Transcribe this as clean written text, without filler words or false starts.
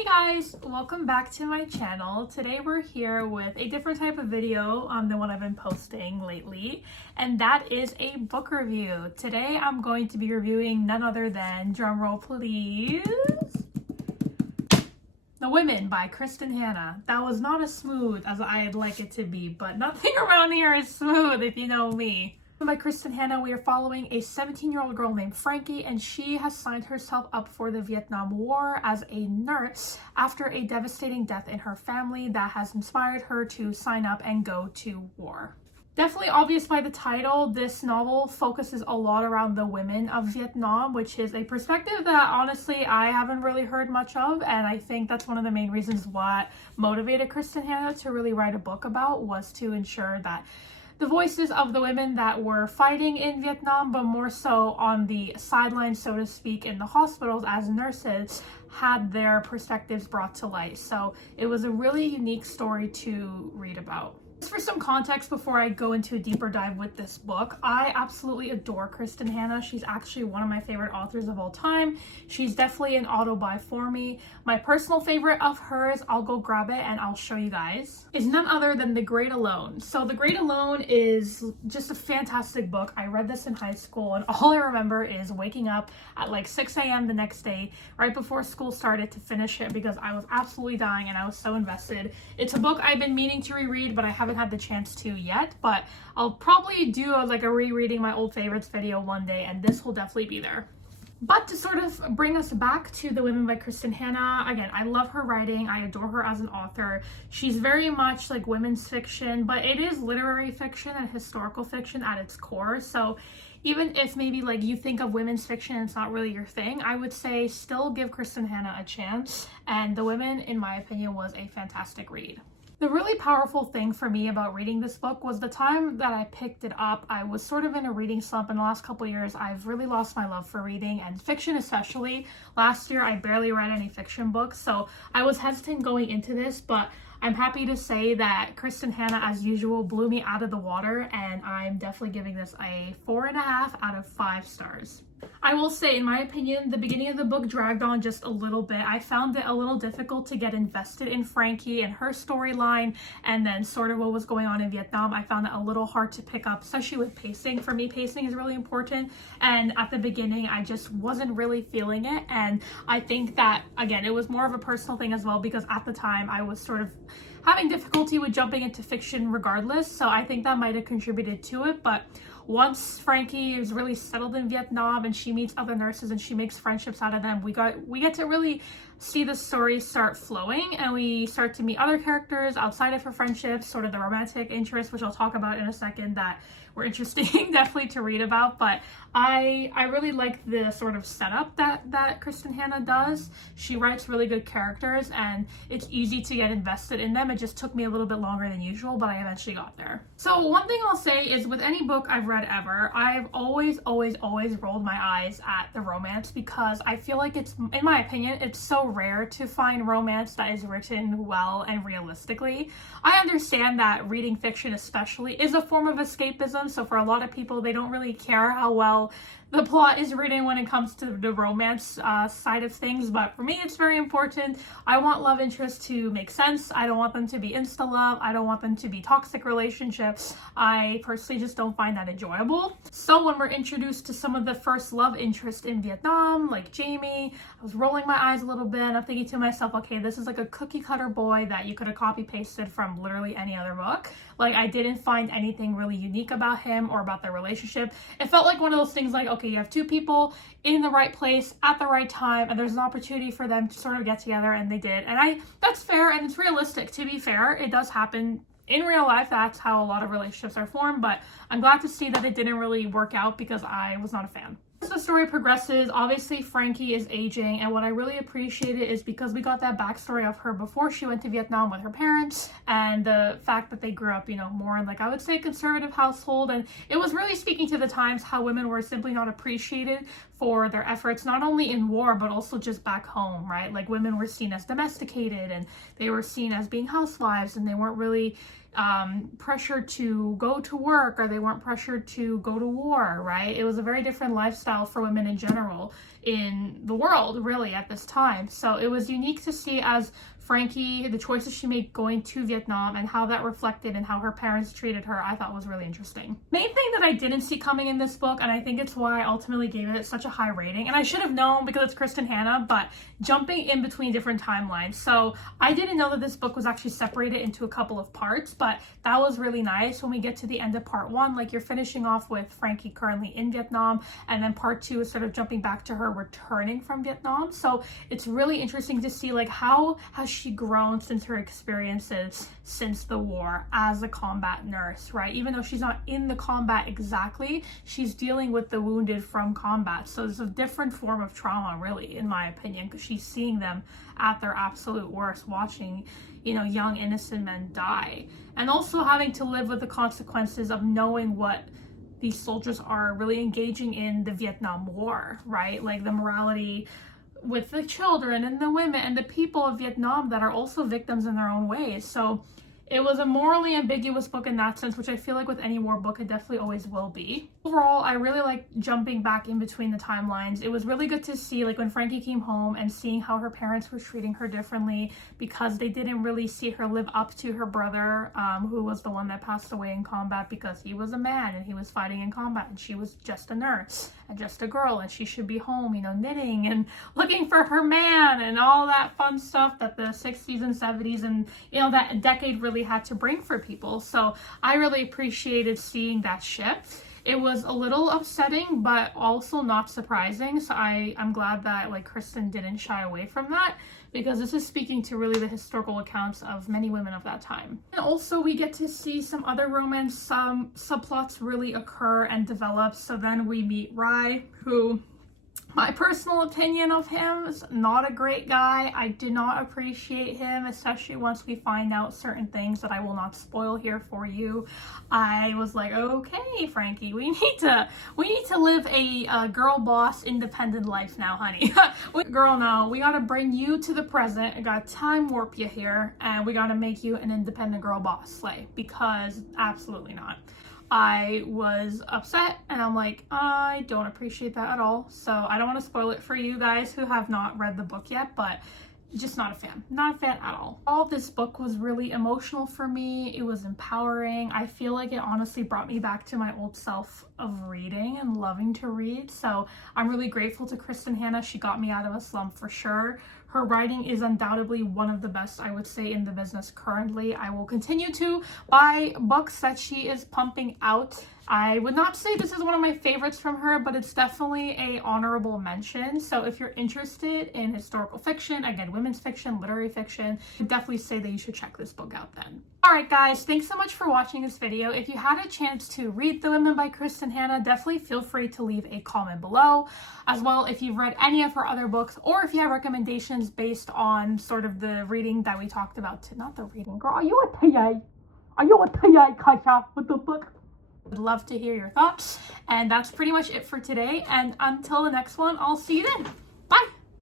Hey guys, welcome back to my channel. Today we're here with a different type of video than what I've been posting lately, and that is a book review. Today I'm going to be reviewing none other than, drumroll please, The Women by Kristin Hannah. That was not as smooth as I'd like it to be, but nothing around here is smooth if you know me. By Kristin Hannah, we are following a 17-year-old girl named Frankie, and she has signed herself up for the Vietnam War as a nurse after a devastating death in her family that has inspired her to sign up and go to war. Definitely obvious by the title, this novel focuses a lot around the women of Vietnam, which is a perspective that honestly I haven't really heard much of, and I think that's one of the main reasons what motivated Kristin Hannah to really write a book about, was to ensure that the voices of the women that were fighting in Vietnam, but more so on the sidelines, so to speak, in the hospitals as nurses, had their perspectives brought to light. So it was a really unique story to read about. Just for some context before I go into a deeper dive with this book, I absolutely adore Kristin Hannah. She's actually one of my favorite authors of all time. She's definitely an auto-buy for me. My personal favorite of hers, I'll go grab it and I'll show you guys, is none other than The Great Alone. So The Great Alone is just a fantastic book. I read this in high school, and all I remember is waking up at like 6 a.m. the next day, right before school started, to finish it because I was absolutely dying and I was so invested. It's a book I've been meaning to reread, but I haven't had the chance to yet, but I'll probably do a rereading my old favorites video one day, and this will definitely be there. But to sort of bring us back to The Women by Kristin Hannah, again, I love her writing. I adore her as an author. She's very much like women's fiction, but it is literary fiction and historical fiction at its core. So even if maybe like you think of women's fiction and it's not really your thing, I would say still give Kristin Hannah a chance. And The Women, in my opinion, was a fantastic read. The really powerful thing for me about reading this book was the time that I picked it up. I was sort of in a reading slump in the last couple of years. I've really lost my love for reading, and fiction especially. Last year I barely read any fiction books, so I was hesitant going into this, but I'm happy to say that Kristin Hannah, as usual, blew me out of the water, and I'm definitely giving this a 4.5 out of 5 stars. I will say, in my opinion, the beginning of the book dragged on just a little bit. I found it a little difficult to get invested in Frankie and her storyline, and then sort of what was going on in Vietnam. I found it a little hard to pick up, especially with pacing. For me, pacing is really important, and at the beginning, I just wasn't really feeling it, and I think that, again, it was more of a personal thing as well, because at the time, I was sort of having difficulty with jumping into fiction regardless, so I think that might have contributed to it. But once Frankie is really settled in Vietnam and she meets other nurses and she makes friendships out of them, we get to really see the story start flowing, and we start to meet other characters outside of her friendships, sort of the romantic interest, which I'll talk about in a second, that were interesting definitely to read about. But I really like the sort of setup that Kristin Hannah does. She writes really good characters and it's easy to get invested in them. It just took me a little bit longer than usual, but I eventually got there. So one thing I'll say is, with any book I've read ever, I've always rolled my eyes at the romance, because I feel like it's, in my opinion, it's so rare to find romance that is written well and realistically. I understand that reading fiction especially is a form of escapism, so for a lot of people, they don't really care how well the plot is written when it comes to the romance side of things, but for me it's very important. I want love interests to make sense. I don't want them to be insta-love. I don't want them to be toxic relationships. I personally just don't find that enjoyable. So when we're introduced to some of the first love interest in Vietnam, like Jamie, I was rolling my eyes a little bit, and I'm thinking to myself, okay, this is like a cookie cutter boy that you could have copy pasted from literally any other book. Like, I didn't find anything really unique about him or about their relationship. It felt like one of those things like, okay, you have two people in the right place at the right time, and there's an opportunity for them to sort of get together, and they did. And that's fair, and it's realistic. To be fair, it does happen in real life. That's how a lot of relationships are formed, but I'm glad to see that it didn't really work out, because I was not a fan. As the story progresses, obviously Frankie is aging, and what I really appreciated is because we got that backstory of her before she went to Vietnam with her parents, and the fact that they grew up, more in, like, I would say, conservative household, and it was really speaking to the times how women were simply not appreciated for their efforts, not only in war, but also just back home, right? Like women were seen as domesticated and they were seen as being housewives, and they weren't really pressured to go to work, or they weren't pressured to go to war, right? It was a very different lifestyle for women in general in the world, really, at this time. So it was unique to see as Frankie, the choices she made going to Vietnam and how that reflected in how her parents treated her, I thought was really interesting. Main thing that I didn't see coming in this book, and I think it's why I ultimately gave it such a high rating, and I should have known because it's Kristin Hanna, but jumping in between different timelines. So I didn't know that this book was actually separated into a couple of parts, but that was really nice. When we get to the end of part 1, like you're finishing off with Frankie currently in Vietnam, and then part 2 is sort of jumping back to her returning from Vietnam. So it's really interesting to see like how has she grown since her experiences since the war as a combat nurse, right? Even though she's not in the combat exactly, she's dealing with the wounded from combat. So it's a different form of trauma, really, in my opinion, because she's seeing them at their absolute worst, watching, you know, young innocent men die, and also having to live with the consequences of knowing what these soldiers are really engaging in the Vietnam War, right? Like the morality with the children and the women and the people of Vietnam that are also victims in their own ways. So it was a morally ambiguous book in that sense, which I feel like with any war book, it definitely always will be. Overall, I really like jumping back in between the timelines. It was really good to see, like, when Frankie came home and seeing how her parents were treating her differently because they didn't really see her live up to her brother, who was the one that passed away in combat because he was a man and he was fighting in combat, and she was just a nurse and just a girl, and she should be home, you know, knitting and looking for her man and all that fun stuff that the 60s and 70s and, you know, that decade really had to bring for people. So I really appreciated seeing that shift. It was a little upsetting, but also not surprising. So I'm glad that like Kristin didn't shy away from that, because this is speaking to really the historical accounts of many women of that time. And also we get to see some other romance, some subplots really occur and develop. So then we meet Rai, who, my personal opinion of him is not a great guy. I did not appreciate him, especially once we find out certain things that I will not spoil here for you. I was like, okay, Frankie, we need to live a girl boss independent life now, honey. Girl, no, we gotta bring you to the present. I gotta time warp you here, and we gotta make you an independent girl boss slay, because absolutely not. I was upset, and I'm like, I don't appreciate that at all. So I don't want to spoil it for you guys who have not read the book yet, but just not a fan. Not a fan at all. All this book was really emotional for me. It was empowering. I feel like it honestly brought me back to my old self of reading and loving to read. So I'm really grateful to Kristin Hanna. She got me out of a slump for sure. Her writing is undoubtedly one of the best, I would say, in the business currently. I will continue to buy books that she is pumping out. I would not say this is one of my favorites from her, but it's definitely a honorable mention. So if you're interested in historical fiction, again, women's fiction, literary fiction, I would definitely say that you should check this book out then. Alright guys, thanks so much for watching this video. If you had a chance to read The Women by Kristin Hanna, definitely feel free to leave a comment below. As well, if you've read any of her other books, or if you have recommendations based on sort of the reading that we talked about, not the reading, girl, are you a TA? Are you a TA, Kasha? What the fuck? I'd love to hear your thoughts. And that's pretty much it for today. And until the next one, I'll see you then.